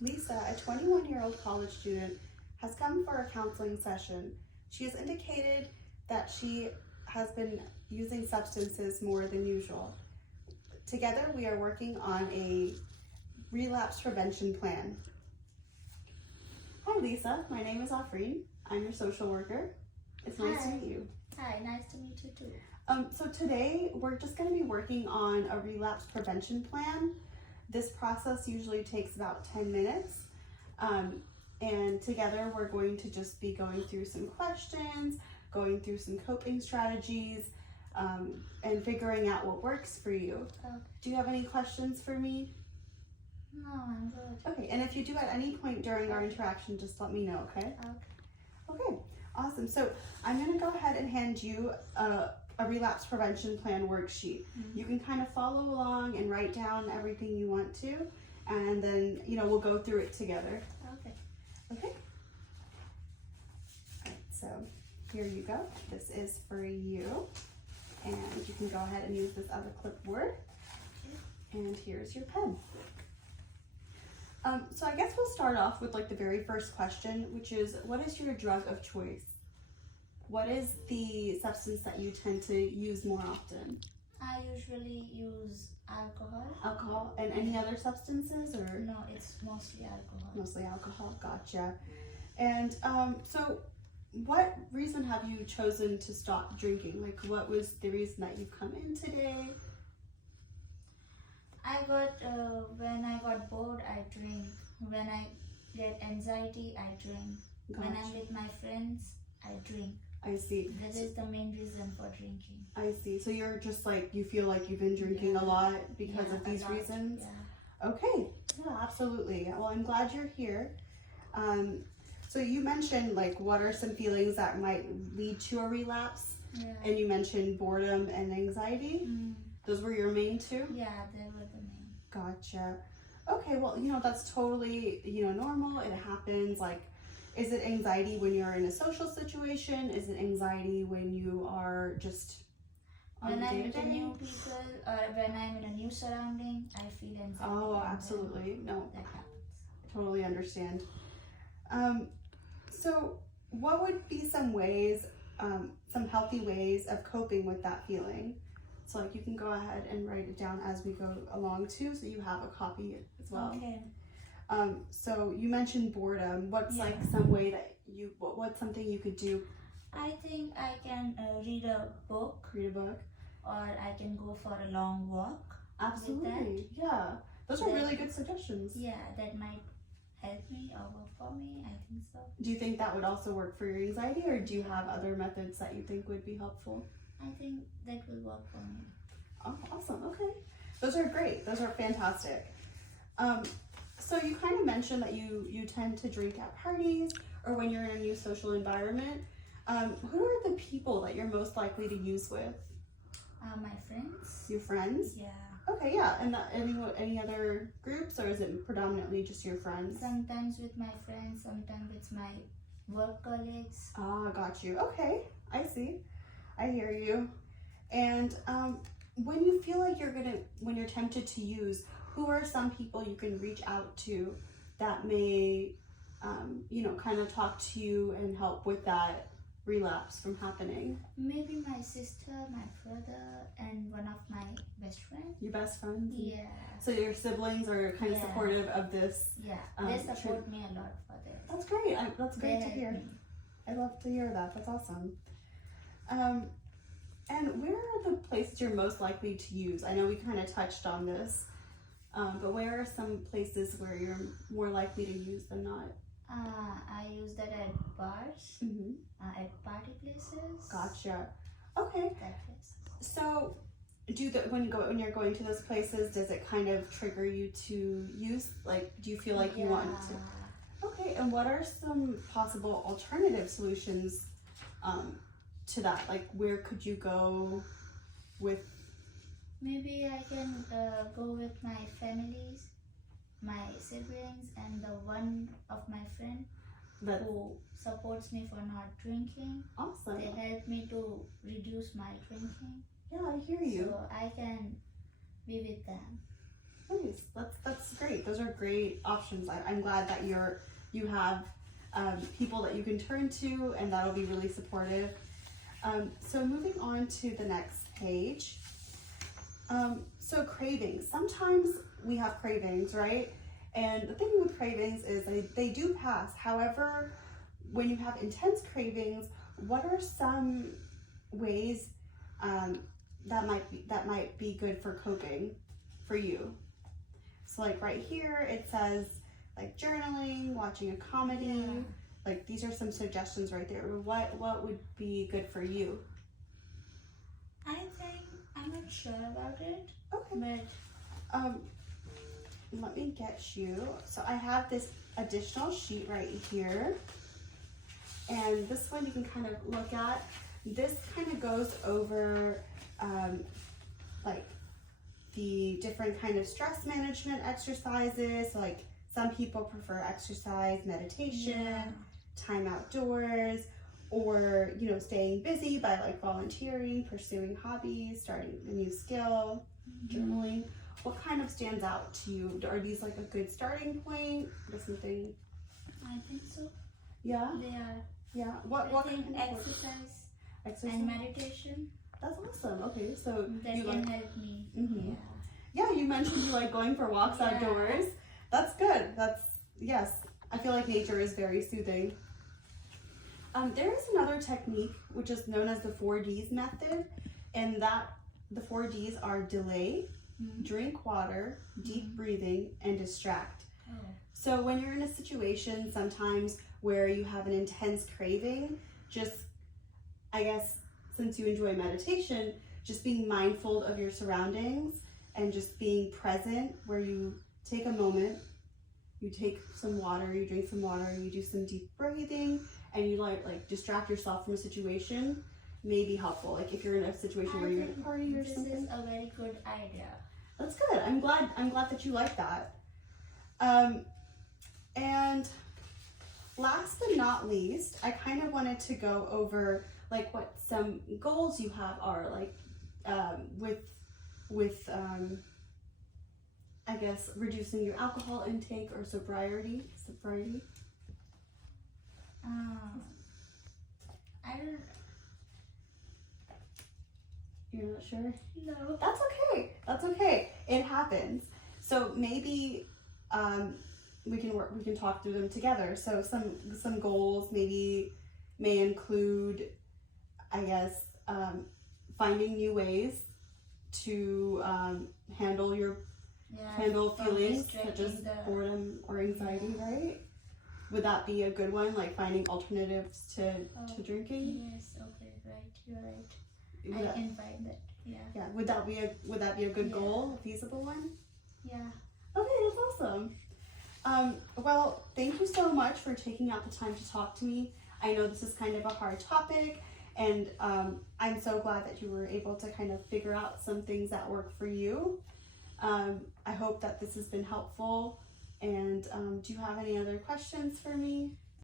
Lisa, a 21-year-old college student, has come for a counseling session. She has indicated that she has been using substances more than usual. Together, we are working on a relapse prevention plan. Hi Lisa, my name is Afreen. I'm your social worker. It's nice to meet you. Hi, nice to meet you too. So today we're just going to be working on a relapse prevention plan. This process usually takes about 10 minutes. And together we're going to just be going through some questions, going through some coping strategies, and figuring out what works for you. Okay. Do you have any questions for me? No, I'm good. Okay, and if you do at any point during our interaction, just let me know, okay? Okay, awesome. So I'm going to go ahead and hand you a relapse prevention plan worksheet. You can kind of follow along and write down everything you want to, and then, we'll go through it together. Okay. Okay? All right, so here you go. This is for you, and you can go ahead and use this as a clipboard. And here's your pen. So I guess we'll start off with the very first question, which is, what is your drug of choice? What is the substance that you tend to use more often? I usually use alcohol. Alcohol, and any other substances, or? No, it's mostly alcohol. Mostly alcohol, gotcha. And so what reason have you chosen to stop drinking? What was the reason that you've come in today? When I got bored, I drink. When I get anxiety, I drink. Gotcha. When I'm with my friends, I drink. I see. This is the main reason for drinking. I see. So you're just you feel like you've been drinking a lot because of these reasons? Yeah. Okay. Yeah, absolutely. Well, I'm glad you're here. So you mentioned what are some feelings that might lead to a relapse? Yeah. And you mentioned boredom and anxiety. Those were your main two? Yeah, they were the main. Gotcha. Okay, well, that's totally, normal. It happens. Is it anxiety when you're in a social situation? Is it anxiety when you are just on when the I'm with day-to-day? new people or when I'm in a new surrounding, I feel anxiety. Oh, absolutely. No, That happens. I totally understand. So what would be some ways, some healthy ways of coping with that feeling? So you can go ahead and write it down as we go along too, so you have a copy as well. Okay. So you mentioned boredom. What's some way that what's something you could do? I think I can read a book. Read a book. Or I can go for a long walk. Absolutely. Yeah. Those are really good suggestions. Yeah, that might help me or work for me. I think so. Do you think that would also work for your anxiety, or do you have other methods that you think would be helpful? I think that will work for me. Oh, awesome. Okay. Those are great. Those are fantastic. So you kind of mentioned that you tend to drink at parties or when you're in a new social environment. Who are the people that you're most likely to use with? My friends. Your friends? Yeah. Okay, yeah. And any other groups, or is it predominantly just your friends? Sometimes with my friends, sometimes with my work colleagues. Ah, got you. Okay, I see. I hear you. And when you feel like when you're tempted to use, who are some people you can reach out to that may, kind of talk to you and help with that relapse from happening? Maybe my sister, my brother, and one of my best friends. Your best friends? Yeah. So your siblings are kind of supportive of this? Yeah, they support me a lot for this. That's great. That's great to hear. Me. I love to hear that. That's awesome. And where are the places you're most likely to use? I know we kind of touched on this, but where are some places where you're more likely to use than not? I use that at bars, at party places. Gotcha. Okay. That place. So, when you're going to those places, does it kind of trigger you to use? Do you feel like you want to? Okay. And what are some possible alternative solutions to that? Where could you go with? Maybe I can go with my families, my siblings, and the one of my friend who supports me for not drinking. Awesome. They help me to reduce my drinking. Yeah, I hear you. So I can be with them. Nice. That's great. Those are great options. I'm glad that you have people that you can turn to, and that'll be really supportive. So moving on to the next page. So cravings. Sometimes we have cravings, right? And the thing with cravings is they do pass. However, when you have intense cravings, what are some ways that might be good for coping for you? So like right here, it says like journaling, watching a comedy. Yeah. Like these are some suggestions right there. What would be good for you? I think I'm not sure about it. Okay. But Let me get you. So I have this additional sheet right here. And this one you can kind of look at. This kind of goes over like the different kind of stress management exercises. Like some people prefer exercise, meditation, yeah. time outdoors, or staying busy by like volunteering, pursuing hobbies, starting a new skill, journaling. What kind of stands out to you? Are these like a good starting point or something? I think so. Yeah. They are. Yeah. I What think kind of exercise and meditation. That's awesome. Okay, so That you can like. help me. Mhm. Yeah. Yeah, you mentioned you like going for walks Yeah. outdoors. That's good. Yes. I feel like nature is very soothing. There is another technique which is known as the 4Ds method, and the 4Ds are delay, drink water, deep breathing, and distract. Oh. So when you're in a situation sometimes where you have an intense craving, just, I guess, since you enjoy meditation, just being mindful of your surroundings and just being present, where you take a moment, you take some water, you drink some water, you do some deep breathing, and you like distract yourself from a situation, may be helpful. Like if you're in a situation where you're at a party or something. This is a very good idea. That's good. I'm glad that you like that. And last but not least, I kind of wanted to go over like what some goals you have are, like with I guess reducing your alcohol intake or sobriety. I don't. You're not sure? No. That's okay. It happens. So maybe we can talk through them together. So some goals maybe may include, I guess, finding new ways to handle feelings such as boredom or anxiety, right? Would that be a good one, like finding alternatives to drinking? Yes, okay, right, you're right. Would I can find that, yeah. Yeah, would that be a good goal, a feasible one? Yeah. Okay, that's awesome. Well, thank you so much for taking out the time to talk to me. I know this is kind of a hard topic, and I'm so glad that you were able to kind of figure out some things that work for you. I hope that this has been helpful, and do you have any other questions for me?